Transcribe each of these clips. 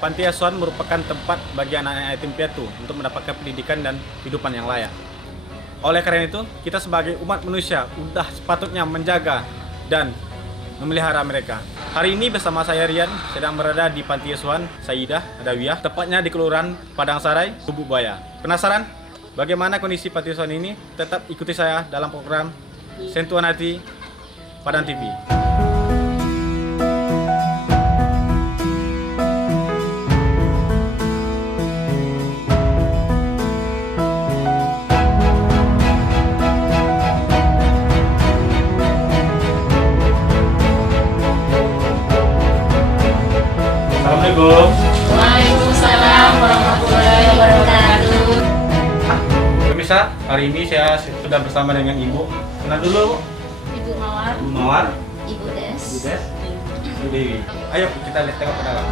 Panti asuhan merupakan tempat bagi anak-anak yatim piatu untuk mendapatkan pendidikan dan kehidupan yang layak. Oleh karena itu, kita sebagai umat manusia sudah sepatutnya menjaga dan memelihara mereka. Hari ini bersama saya Rian sedang berada di Panti Asuhan Sayyidah Adawiyah, tepatnya di Kelurahan Padang Sarai, Lubuk Buaya. Penasaran bagaimana kondisi Panti Asuhan ini? Tetap ikuti saya dalam program Sentuhan Hati Padang TV. Assalamualaikum. Waalaikumsalam warahmatullahi wabarakatuh. Pemirsa, hari ini saya sudah bersama dengan Ibu. Kenal dulu, Bu. Ibu Mawar, Ibu Mawar, Ibu Des. Ibu Des, Ibu Dewi. Ayo kita lihat tengok ke dalam.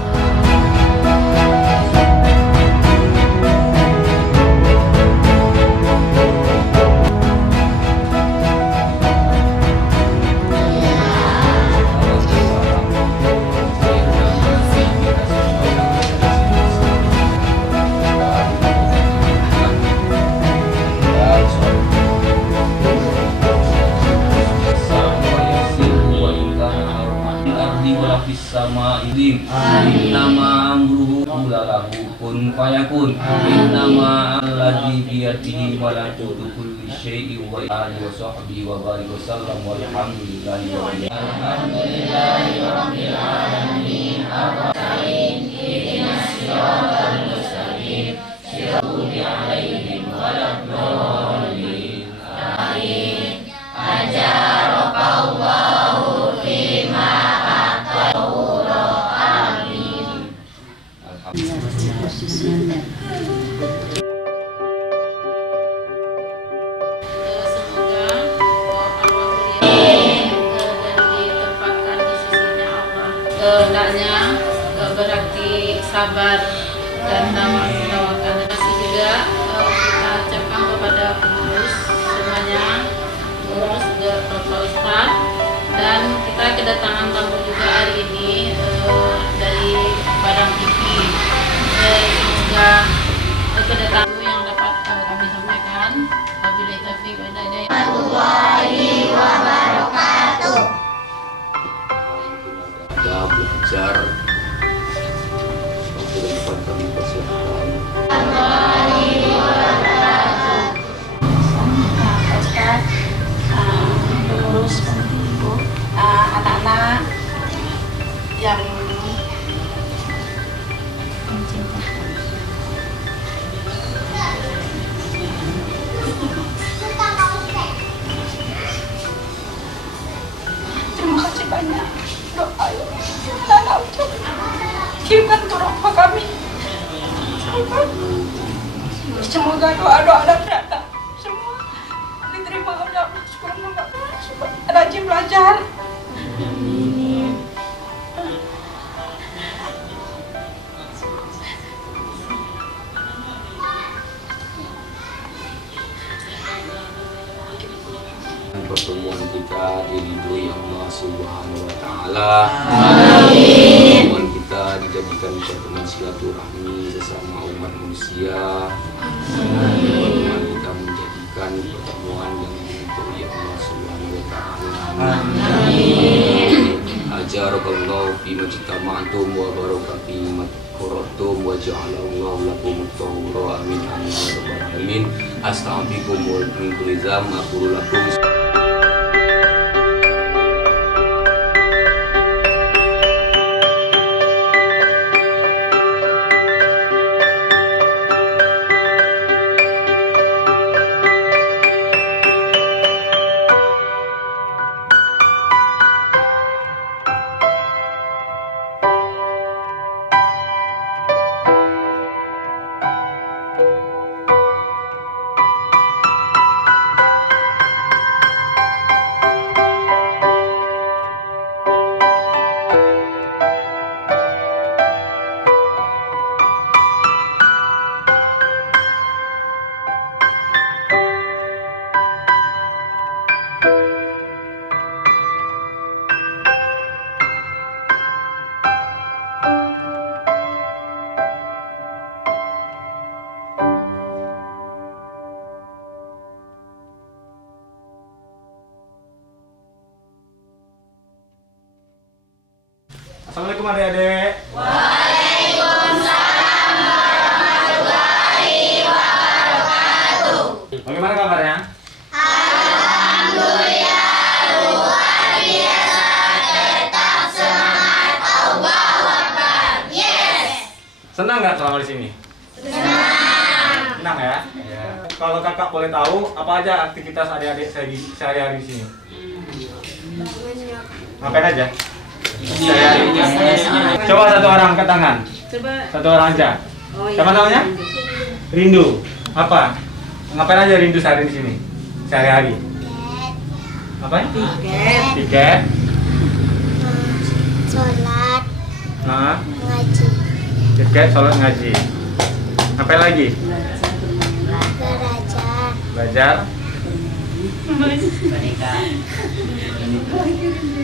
Sama ilim innama amruhu lahu kun fayakun innama alladhi biyadihi malakutu kulli syai'in wa alihi wa sahbihi wa barik wa sallam walhamdulillahi rabbil alamin ar-rahim ihdinas siratal mustaqim siratal alaihim waladdallin amin ajarallahu fima Kehendaknya berarti sabar dan tawakal. Terima kasih juga kita ucapkan kepada pengurus semuanya, pengurus juga Bapak Ustadz, dan kita kedatangan tamu juga hari ini dari Padang TV. Semoga kedatangan yang dapat kami sampaikan. Wabillahi taufiq wal hidayah. Warahmatullahi wabarakatuh. Belajar waktu depan kami persiapkan pengurus ibu anak-anak yang terima kasih banyak. Doa anak-anak untuk kirimkan turun kami. Semoga doa-doa dan doa semua diterima oleh Allah Subhanahu wa Ta'ala. Rajin belajar. pertemuan kita diridhoi Allah Subhanahu wa Ta'ala. Amin. Pertemuan kita dijadikan pertemuan silaturahmi sesama umat manusia. Pertemuan kita menjadikan pertemuan yang diridhoi Allah Subhanahu wa Ta'ala. Amin. Ajarakallahu fi majtama'tum wa baraka fi qaratum wa ja'alallahu lakum at-tahura amin amin ya rabbal alamin. Astaghfirukum wa min kulli dzam aqulu lakum Assalamualaikum adik-adik. Bagaimana kabarnya? Senang nggak selama di sini? Senang ya? Kalau kakak boleh tahu, apa aja aktivitas adik-adik saya sehari-hari di sini? Ngapain aja? Coba satu orang angkat tangan. Satu orang aja. Siapa namanya? Rindu. Apa? Ngapain aja Rindu sehari di sini? Sehari-hari? Apa? Tiket. Sholat, Nah, ngaji, tiket, sholat, ngaji. Ngapain lagi? belajar, Belajar.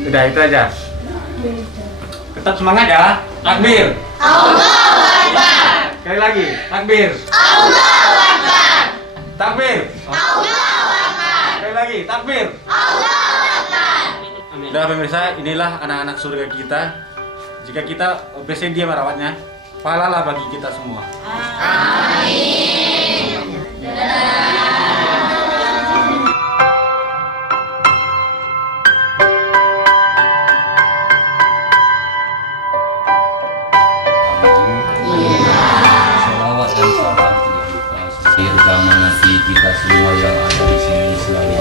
Udah itu aja. Tetap semangat ya. Takbir. Allahu Akbar. Sekali lagi. Takbir. Allahu Akbar. Takbir. Allahu Akbar. Sekali lagi. Takbir. Allahu Akbar. Udah pemirsa, inilah anak-anak surga kita. Jika kita bersedia merawatnya, pahala bagi kita semua. Salawat dan salam tidak lupa akhir zaman nanti kita semua yang ada di sini selalu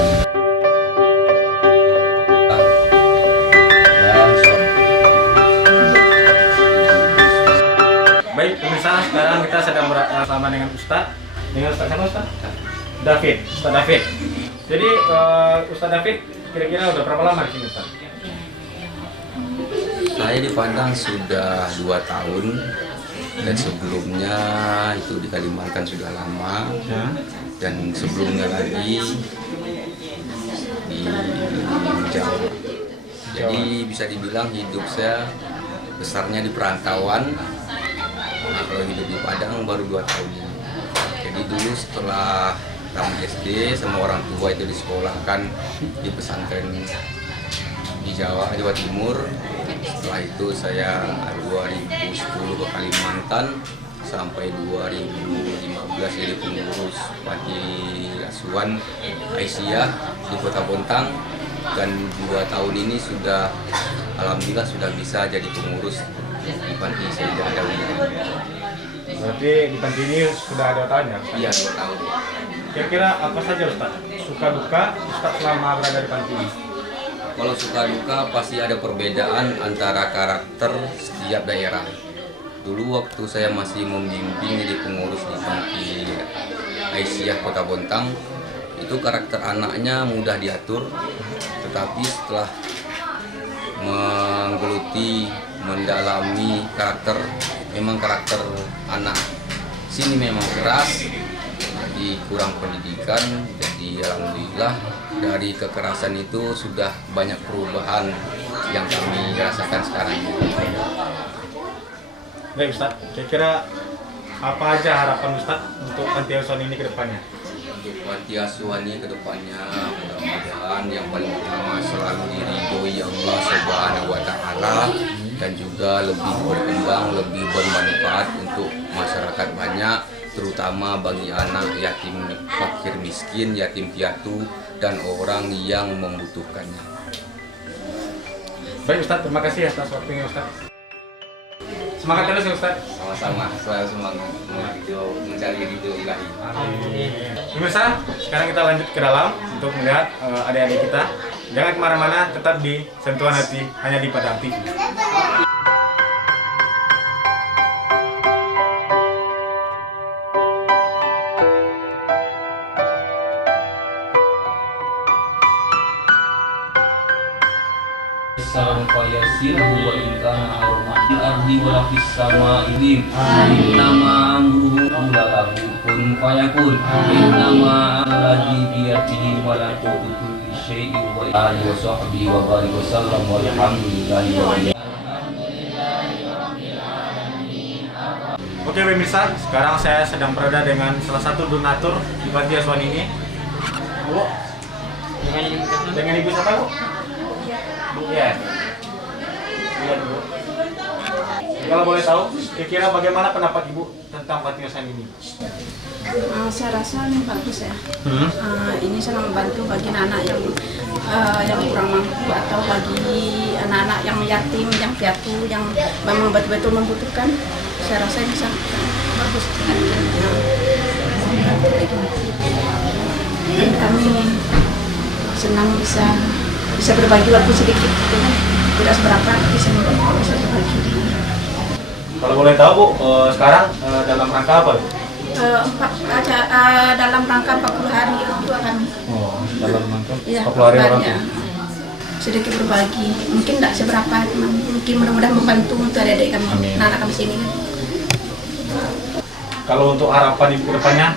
Baik pemirsa, sekarang kita sedang bersama dengan Ustadz. Dengan Ustadz siapa Ustadz? David. Ustadz David. Jadi Ustadz David kira-kira udah berapa lama di sini Ustadz? Saya di Padang sudah 2 tahun dan sebelumnya itu di Kalimantan sudah lama Ya. dan sebelumnya lagi di Jawa. Jadi bisa dibilang hidup saya besarnya di perantauan. Nah, kalau hidup di Padang baru 2 tahun ini. Jadi dulu setelah tamat SD sama orang tua itu disekolahkan di pesantren di Jawa Timur. Setelah itu saya 2010 ke Kalimantan sampai 2015 jadi pengurus panti asuhan Aisyah di Kota Bontang, dan 2 tahun ini sudah alhamdulillah sudah bisa jadi pengurus di panti Sayyidah Adawiyah. Berarti di panti ini sudah ada 2 tahun ya? Ustadz? Iya, 2 tahun. Kira-kira apa saja Ustadz? Suka duka Ustadz selama berada di panti ini? Kalau suka duka pasti ada perbedaan antara karakter setiap daerah. Dulu waktu saya masih membimbing jadi pengurus di panti Aisyah Kota Bontang, itu karakter anaknya mudah diatur, tetapi setelah menggeluti, mendalami karakter, memang karakter anak sini memang keras, kurang pendidikan, jadi alhamdulillah dari kekerasan itu sudah banyak perubahan yang kami rasakan sekarang. Baik Ustadz, kira-kira apa aja harapan Ustadz untuk panti asuhan ini ke depannya? Untuk panti asuhan ini ke depannya mudah-mudahan yang paling utama selalu diridhoi Allah Subhanahu wa Ta'ala, dan juga lebih berkembang, lebih bermanfaat untuk masyarakat banyak, terutama bagi anak yatim fakir miskin, yatim piatu, dan orang yang membutuhkannya. Baik Ustadz, terima kasih atas waktunya Ustadz. Semangat terus ya Ustadz. Sama-sama, selalu semangat mencari ridho ilahi. Pemirsa, sekarang kita lanjut ke dalam untuk melihat adik-adik kita. Jangan kemana-mana, tetap di Sentuhan Hati hanya di Padang TV. Salam fayasir wa inkana armahil ardi wa lafis sama ilim. Innama amruhu lahu kun fayakun. Innama alladhi biyadihi malakutu kulli syai'in wa alihi wa sahbihi wa barik wa sallam walhamdulillahi rabbil alamin. Oke pemirsa, sekarang saya sedang berada dengan salah satu donatur di panti asuhan ini. Bu, dengan ibu siapa Bu? Bu ya. Lihat Bu. kalau boleh tahu, kira-kira bagaimana pendapat Ibu tentang panti asuhan ini? Saya rasa ini bagus ya. Ini sangat membantu bagi anak yang kurang mampu atau bagi anak-anak yang yatim, yang piatu, yang memang betul-betul membutuhkan. Saya rasa ini sangat bagus. Dan kami senang bisa berbagi walaupun sedikit, gitu kan. Tidak seberapa, bisa berbagi. Kalau boleh tahu Bu, sekarang dalam rangka apa? Dalam rangka 40 hari kedua kami. Oh, dalam rangka Iya, 40 hari orang ya. Sedikit berbagi, mungkin tidak seberapa, mungkin mudah-mudahan membantu untuk adik-adik kami, Amin. anak kami sini kan. Kalau untuk harapan Ibu ke depannya,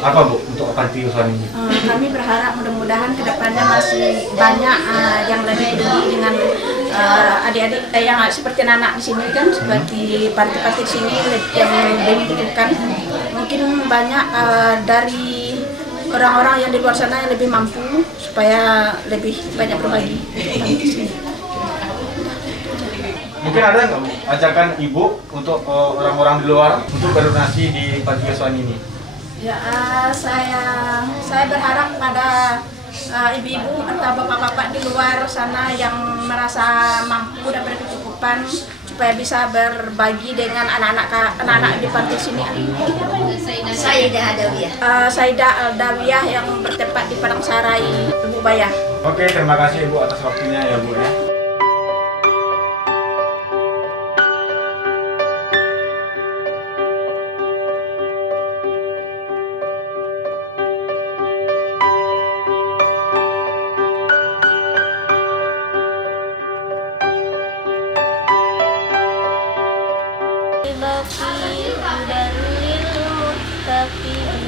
apa Bu untuk panti asuhan ini? Kami berharap mudah-mudahan kedepannya masih banyak yang lebih peduli dengan adik-adik yang seperti anak di sini kan, seperti panti-panti di sini yang lebih membutuhkan. Mungkin banyak dari orang-orang yang di luar sana yang lebih mampu supaya lebih banyak berbagi. Mungkin ada nggak Bu, ajakan Ibu untuk orang-orang di luar untuk berdonasi di panti asuhan ini? Ya, saya berharap pada ibu-ibu atau bapak-bapak di luar sana yang merasa mampu dan berkecukupan supaya bisa berbagi dengan anak-anak di panti sini. Saidah Aldawiyah yang bertempat di Padang Sarai, Lubuk Bayah. Oke, terima kasih Ibu atas waktunya ya Bu ya. Bagi dalil muttaqin